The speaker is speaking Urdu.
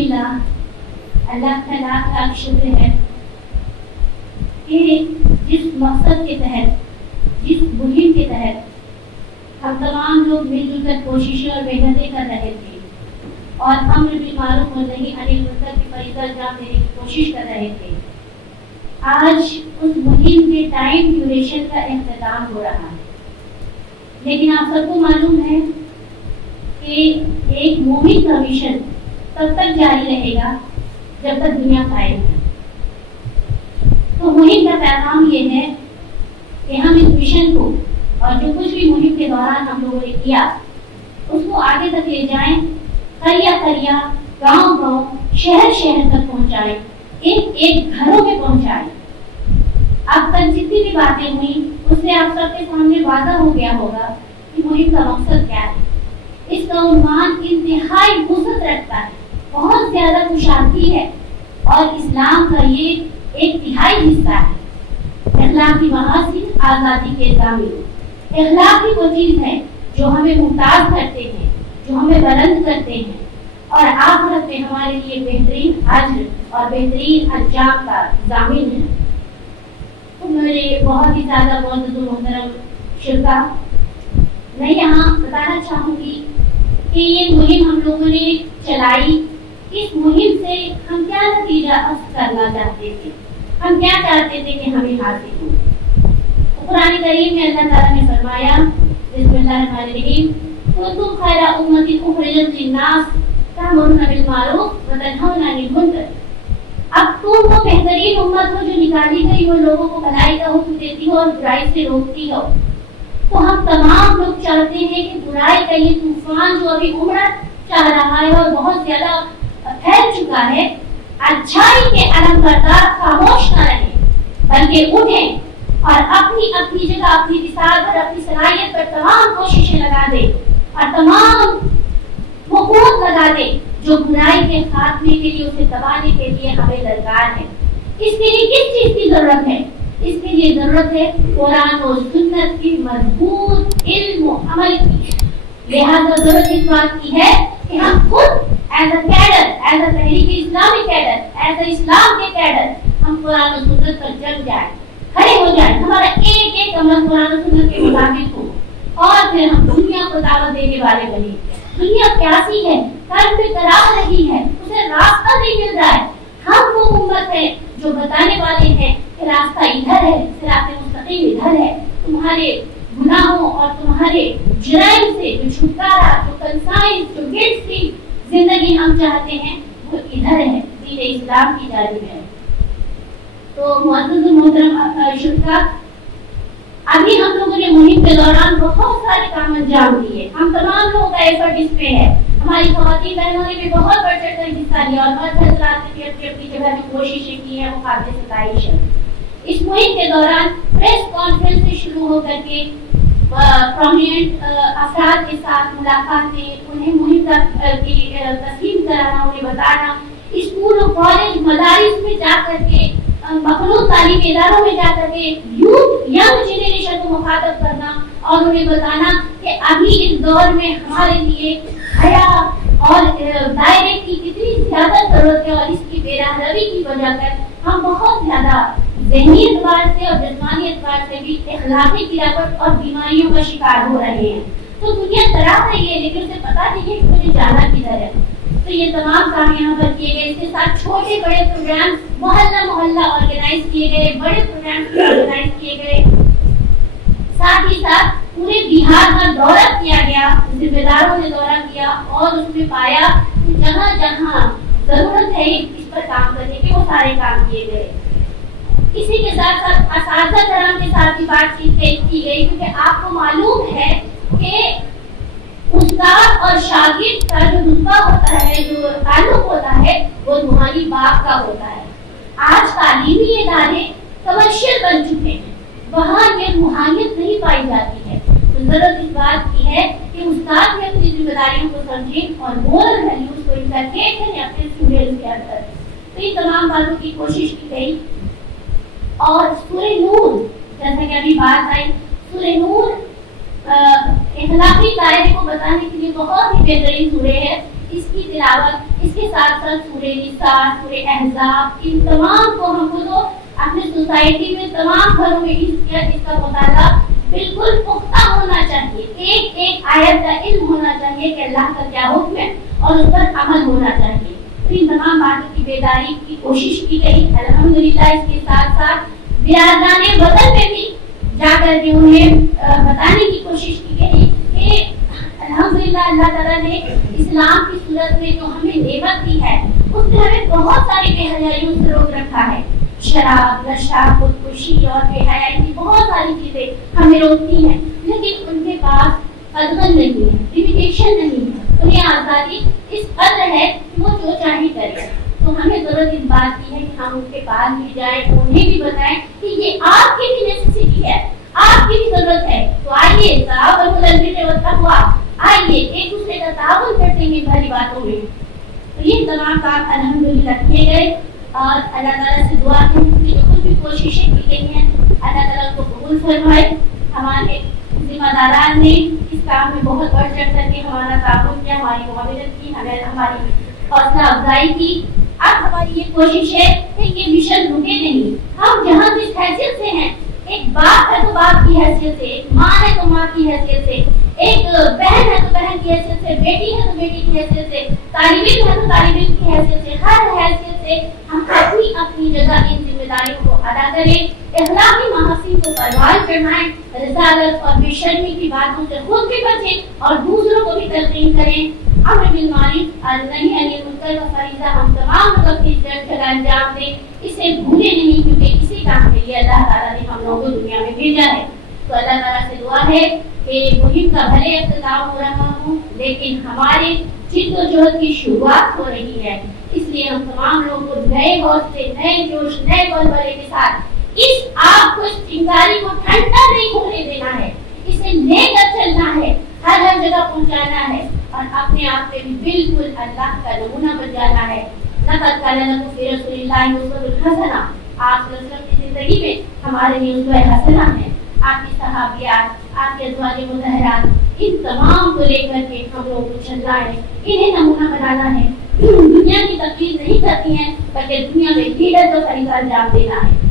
الحمدللہ اللہ کا لاکھ شکر ہے کہ جس مقصد کے تحت، جس مہم کے تحت ہم تمام لوگ مل جل کر کوششیں اور محنتیں کر رہے تھے اور امر بالمعروف والنہی عن المنکر کی فریضہ انجام دینے کی کوشش کر رہے تھے، آج اس مہم کے ٹائم ڈیوریشن کا اختتام ہو رہا ہے۔ لیکن آپ سب کو معلوم ہے کہ ایک مومن کا مشن تب تک جاری رہے گا جب تک دنیا قائم ہے۔ تو مہم کا پیغام یہ ہے کہ ہم اس مشن کو اور جو کچھ بھی مہم کے دوران ہم لوگوں نے کیا اس کو آگے تک لے جائیں، قریہ قریہ، گاؤں گاؤں، شہر شہر تک پہنچائیں، ایک ایک گھروں میں پہنچائیں۔ اب تک جتنی بھی باتیں ہوئی اس سے آپ سب کے سامنے واضح ہو گیا ہوگا کہ مہم کا مقصد کیا ہے۔ اس کا عنوان انتہائی وسعت رکھتا ہے، بہت زیادہ خوشحالی ہے اور اسلام کا یہ ایک تہائی حصہ ہے۔ اخلاقی محاسن آزادی کے ضامن۔ اخلاق ہی وہ چیز ہے جو ہمیں ممتاز کرتے ہیں، جو ہمیں بلند کرتے ہیں اور آخرت میں ہمارے لیے بہترین اجر اور بہترین انجام کا ضامن ہے۔ تو میرے بہت ہی زیادہ معزز و محترم شرکا، میں یہاں بتانا چاہوں گی کہ یہ مہم ہم لوگوں نے چلائی، اس مہم سے ہم کیا نتیجہ حاصل کرنا چاہتے تھے، ہم کیا چاہتے تھے کہ ہمیں حاصل ہو۔ قرآن کریم میں اللہ تعالیٰ نے فرمایا، بسم اللہ الرحمن الرحیم، کنتم خیر امۃ اخرجت للناس تأمرون بالمعروف وتنہون عن المنکر۔ اب تم وہ بہترین امت ہو جو نکالی گئی ہو، لوگوں کو بھلائی کا حکم دیتی ہو اور برائی سے روکتی ہو۔ تو ہم تمام لوگ چاہتے ہیں کہ برائی کا یہ طوفان جو ابھی امڑ چاہ رہا ہے اور بہت زیادہ پھیل چکا ہے، اچھائی کے علم بردار خاموش نہ رہیں بلکہ اٹھیں اور اپنی اپنی جگہ، اپنی وسعت پر، اپنی صلاحیت پر تمام کوششیں لگا دیں اور تمام وقوت لگا دیں جو برائی کے خاتمے کے لیے، اسے دبانے کے لیے ہمیں درکار ہے۔ اس کے لیے کس چیز کی ضرورت ہے؟ اس کے لیے ضرورت ہے قرآن و سنت کی مضبوط علم و عمل کی۔ لہذا ضرورت اس بات کی ہے کہ ہم خود as a cadre, as a تحریک اسلامی کیڈر، ایز اے اسلام کے کیڈر، ہم قرآن و سنت پر جم جائیں، کھڑے ہو جائیں، ہمارا ایک ایک عمل قرآن و سنت کے مطابق ہو اور پھر ہم دنیا کو دعوت دینے والے بنیں۔ دنیا پیاسی ہے، قلب میں قرار رہی ہے، اسے راستہ نہیں مل رہا ہے۔ ہم وہ امت ہے جو بتانے والے ہیں کہ راستہ ادھر ہے، صراط مستقیم ادھر ہے۔ تمہارے گناہوں اور تمہارے جرائم سے جو چھٹکارا، جو کنسائنس، جو گلٹ فری زندگی ہم چاہتے ہیں وہ ادھر ہے، دین اسلام کی جانب ہے۔ تو معزز محترم شرکا، ابھی ہم لوگوں نے مہم کے دوران بہت سارے کام انجام دیے، ہم تمام لوگوں کا ایفرٹ اس پہ ہے۔ ہماری خواتین بہنوں نے بھی بہت بڑھ چڑھ کر حصہ لیا اور مرد حضرات نے بھی اپنی اپنی جگہ میں کوششیں کی ہیں، وہ قابل ستائش ہے۔ اس مہم کے دوران پریس کانفرنس سے شروع ہو کر کے پرومیننٹ افراد کے ساتھ ملاقاتیں، انہیں مہم کی تسلیم کرانا، انہیں بتانا، اسکول اور کالج مدارس میں جا کر کے، مخلوط تعلیمی اداروں میں جا کر کے یوتھ ینگ جنریشن کو مخاطب کرنا اور انہیں بتانا کہ ابھی اس دور میں ہمارے لیے حیا اور دائرے کی کتنی زیادہ ضرورت ہے اور اس کی بے راہ روی کی وجہ کر ہم بہت زیادہ ذہنی اعتبار سے اور جسمانی اعتبار سے بھی اخلاقی گراوٹ اور بیماریوں کا شکار ہو رہے ہیں۔ تو دنیا طرح رہی ہے لیکن اسے پتا نہیں ہے کہ مجھے جانا کدھر ہے۔ تو یہ تمام کام یہاں پر کیے گئے، اس کے ساتھ چھوٹے بڑے پروگرام محلہ محلہ آرگنائز کیے گئے، بڑے پروگرام آرگنائز کیے گئے، ساتھ ہی ساتھ پورے بہار کا دورہ کیا گیا، ذمہ داروں نے دورہ کیا اور اس میں پایا کہ جہاں جہاں ضرورت ہے اس پر کام کرنے کے وہ سارے کام کیے گئے۔ اسی کے ساتھ ساتھ اساتذہ کرام کے ساتھ بھی بات چیت کی گئی، کیونکہ آپ کو معلوم ہے کہ استاد اور شاگرد کا جو رتبہ ہوتا ہے، جو تعلق ہوتا ہے، وہ روحانی باپ کا ہوتا ہے۔ آج تعلیمی ادارے کمرشل بن چکے ہیں، وہاں یہ روحانیت نہیں پائی جاتی ہے۔ تو ضرورت اس بات کی ہے کہ استاد بھی اپنی ذمہ داریوں کو سمجھیں اور مورل ویلیوز کو انکلکیٹ کریں اپنے اسٹوڈنٹس کے اندر۔ تو ان تمام باتوں کی کوشش کی گئی اور سورہ نور، جیسا کہ ابھی بات آئی، سورہ نور اخلاقی دائرے کو بتانے کے لیے بہت ہی بہترین سورہ ہے۔ اس کی تلاوت، اس کے ساتھ ساتھ سورہ نساء، سورہ احزاب، ان تمام کو ہم کو تو اپنے سوسائٹی میں تمام گھروں میں اس کا مطالعہ بالکل پختہ ہونا چاہیے، ایک ایک آیت کا علم ہونا چاہیے کہ اللہ کا کیا حکم ہے اور اس پر عمل ہونا چاہیے۔ ان تمام باتوں کی بیداری کی کوشش کی گئی۔ الحمدللہ اس کے ساتھ ساتھ برادران وطن میں بھی جا کر کے انہیں بتانے کی کوشش کی گئی کہ الحمدللہ اللہ تعالیٰ نے اسلام کی صورت میں جو ہمیں نعمت دی ہے اس نے ہمیں بہت ساری بے حیائیوں سے روک رکھا ہے۔ شراب، نشہ، خودکشی اور بے حیائی کی بہت ساری چیزیں ہمیں روکتی ہیں، لیکن ان کے پاس قدغن نہیں ہے، لمیٹیشن نہیں ہے، انہیں آزادی اس قدر ہے کہ وہ جو چاہے کرے۔ تو ہمیں ضرورت اس بات کی ہے کہ ہم ان کے پاس بھی جائیں، انہیں بھی بتائیں کہ یہ آپ کی بھی نیسیسٹی ہے، آپ کی بھی ضرورت ہے۔ تو آئیے تعاون البر والتقوی، آئیے ایک دوسرے کا تعاون کرتے ہیں بھلی باتوں میں۔ تو یہ تمام کام الحمدللہ کیے گئے اور اللہ تعالیٰ سے دعا ہے کہ جو کچھ بھی کوششیں کی گئی ہیں اللہ تعالیٰ کو قبول فرمائے۔ ہمارے ذمہ داران نے اس کام میں بہت بڑھ چڑھ کر کے ہمارا تعاون کیا، ہماری معاونت کی، ہماری حوصلہ افزائی کی۔ اب ہماری یہ کوشش ہے کہ یہ مشن رکے نہیں، ہم جہاں جس حیثیت سے ہیں، ایک باپ ہے تو باپ کی حیثیت سے، ایک ماں ہے تو ماں کی حیثیت سے، ایک بہن ہے تو بہن کی حیثیت سے، بیٹی ہے تو بیٹی کی حیثیت سے، طالب علم ہے تو طالب علم کی حیثیت سے، ہر حیثیت سے ہم اپنی اپنی جگہ ان ذمہ داریوں کو ادا کریں، اخلاقی محاسن کو پروان چڑھائیں، رسالت اور بے شرمی کی باتوں سے خود بھی بچیں اور دوسروں کو بھی تلقین کریں۔ امر بالمعروف اور نہی عن المنکر کا فریضہ ہم تمام لوگ اپنی جگہ انجام دیں، اسے بھولے نہیں، کیونکہ اسی کام کے لیے اللہ تعالیٰ نے ہم لوگوں کو دنیا میں بھیجا ہے۔ تو اللہ تعالیٰ سے دعا ہے کہ مہم کا بھلے اختتام ہو رہا ہو لیکن ہمارے جد و جہد کی شروعات ہو رہی ہے، اس لیے ہم تمام لوگوں کو نئے حوصلے، نئے جوش، نئے بلبلے کے ساتھ اس آگ کو، اس چنگاری کو ٹھنڈا نہیں ہونے دینا ہے، اسے لے کر چلنا ہے، ہر ہر جگہ پہنچانا ہے اور اپنے آپ میں بھی بالکل اللہ کا نمونہ بن جانا ہے۔ لقد کان لکم فی رسول اللہ اسوۃ حسنہ، آپ صلی اللہ علیہ وسلم کی زندگی میں ہمارے لیے اسوہ حسنہ ہے۔ آپ کی صحابیات، آپ کے ازواج مطہرات، ان تمام کو لے کر کے ہم لوگوں کو چلنا ہے، انہیں نمونہ بنانا ہے۔ دنیا کی تقلید نہیں کرتی ہیں بلکہ دنیا میں لیڈر کو فریضہ انجام دینا ہے۔